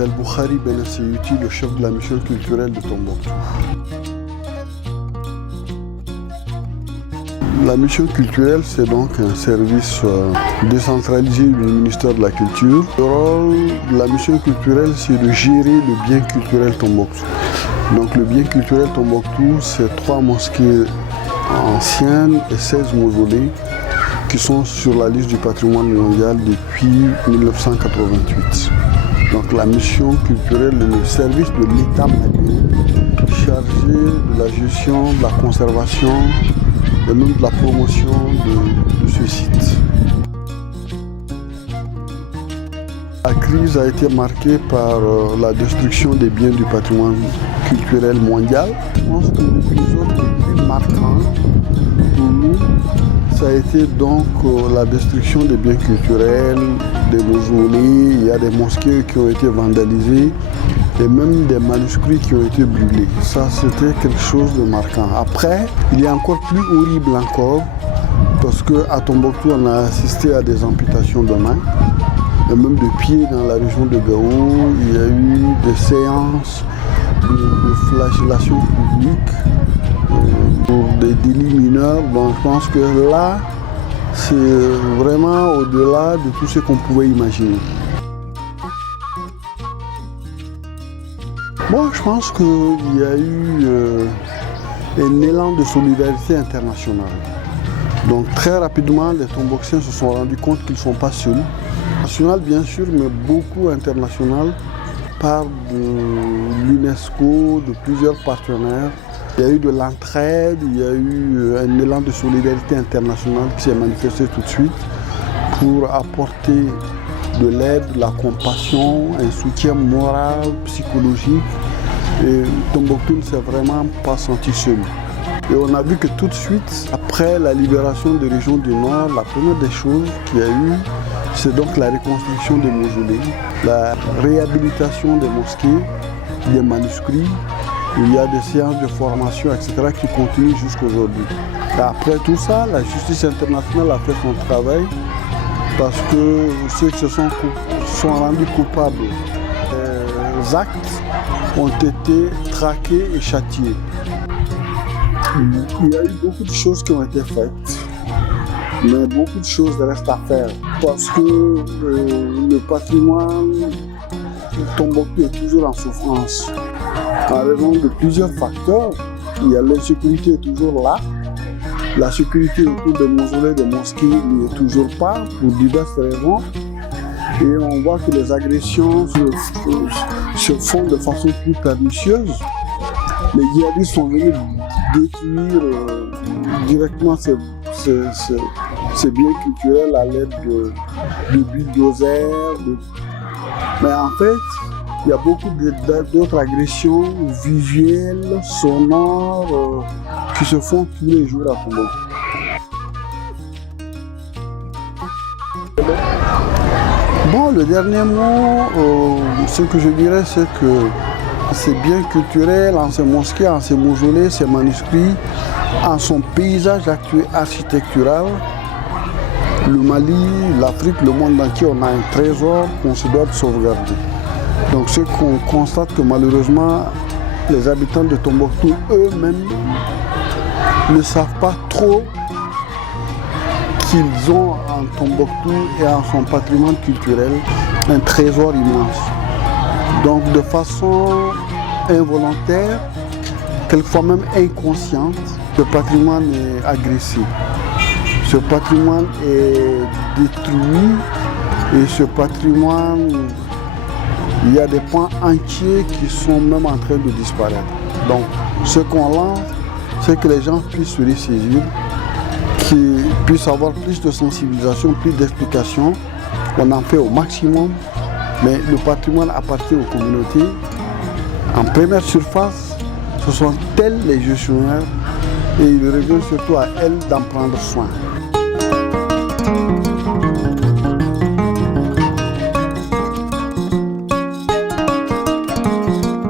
c'est El-Boukhari Benessiyuti, le chef de la mission culturelle de Tombouctou. La mission culturelle, c'est donc un service décentralisé du ministère de la Culture. Le rôle de la mission culturelle, c'est de gérer le bien culturel Tombouctou. Donc le bien culturel Tombouctou, c'est 3 mosquées anciennes et 16 mausolées qui sont sur la liste du patrimoine mondial depuis 1988. Donc la mission culturelle est le service de l'État malien chargé de la gestion, de la conservation et même de la promotion de ce site. La crise a été marquée par la destruction des biens du patrimoine culturel mondial. Je pense que l'épisode le plus marquant pour nous, ça a été donc la destruction des biens culturels, des mausolées, il y a des mosquées qui ont été vandalisées et même des manuscrits qui ont été brûlés. Ça, c'était quelque chose de marquant. Après, il y a encore plus horrible encore, parce qu'à Tombouctou, on a assisté à des amputations de mains et même de pieds dans la région de Gao. Il y a eu des séances de flagellation publique pour des délits mineurs. Donc je pense que là, c'est vraiment au-delà de tout ce qu'on pouvait imaginer. Moi, je pense qu'il y a eu un élan de solidarité internationale. Donc très rapidement, les Tombouctiens se sont rendus compte qu'ils ne sont pas seuls. National bien sûr, mais beaucoup international par de l'UNESCO, de plusieurs partenaires. Il y a eu de l'entraide, il y a eu un élan de solidarité internationale qui s'est manifesté tout de suite pour apporter de l'aide, de la compassion, un soutien moral, psychologique. Et Tombouctou ne s'est vraiment pas senti seul. Et on a vu que tout de suite, après la libération des régions du Nord, la première des choses qu'il y a eu, c'est donc la reconstruction des mausolées, la réhabilitation des mosquées, des manuscrits. Il y a des séances de formation, etc., qui continuent jusqu'aujourd'hui. Et après tout ça, la justice internationale a fait son travail parce que ceux qui se sont rendus coupables des actes ont été traqués et châtiés. Il y a eu beaucoup de choses qui ont été faites, mais beaucoup de choses restent à faire parce que le patrimoine Tombouctou est toujours en souffrance. En raison de plusieurs facteurs, il y a l'insécurité est toujours là, la sécurité autour des mausolées, des mosquées n'y est toujours pas pour diverses raisons. Et on voit que les agressions se font de façon plus pernicieuse. Les djihadistes sont venus détruire directement ces biens culturels à l'aide de bulldozers. Mais en fait, il y a beaucoup d'autres agressions visuelles, sonores, qui se font tous les jours à Tombouctou. Bon, le dernier mot, ce que je dirais, c'est que ces biens culturels, en ces mosquées, en ces mausolées, ces manuscrits, en son paysage architectural, le Mali, l'Afrique, le monde entier, on a un trésor qu'on se doit de sauvegarder. Donc ce qu'on constate que malheureusement, les habitants de Tombouctou eux-mêmes ne savent pas trop qu'ils ont en Tombouctou et en son patrimoine culturel un trésor immense. Donc de façon involontaire, quelquefois même inconsciente, ce patrimoine est agressé. Ce patrimoine est détruit et ce patrimoine, il y a des points entiers qui sont même en train de disparaître. Donc ce qu'on lance, c'est que les gens puissent se ressaisir, qu'ils puissent avoir plus de sensibilisation, plus d'explication. On en fait au maximum, mais le patrimoine appartient aux communautés. En première surface, ce sont elles les gestionnaires et il revient surtout à elles d'en prendre soin.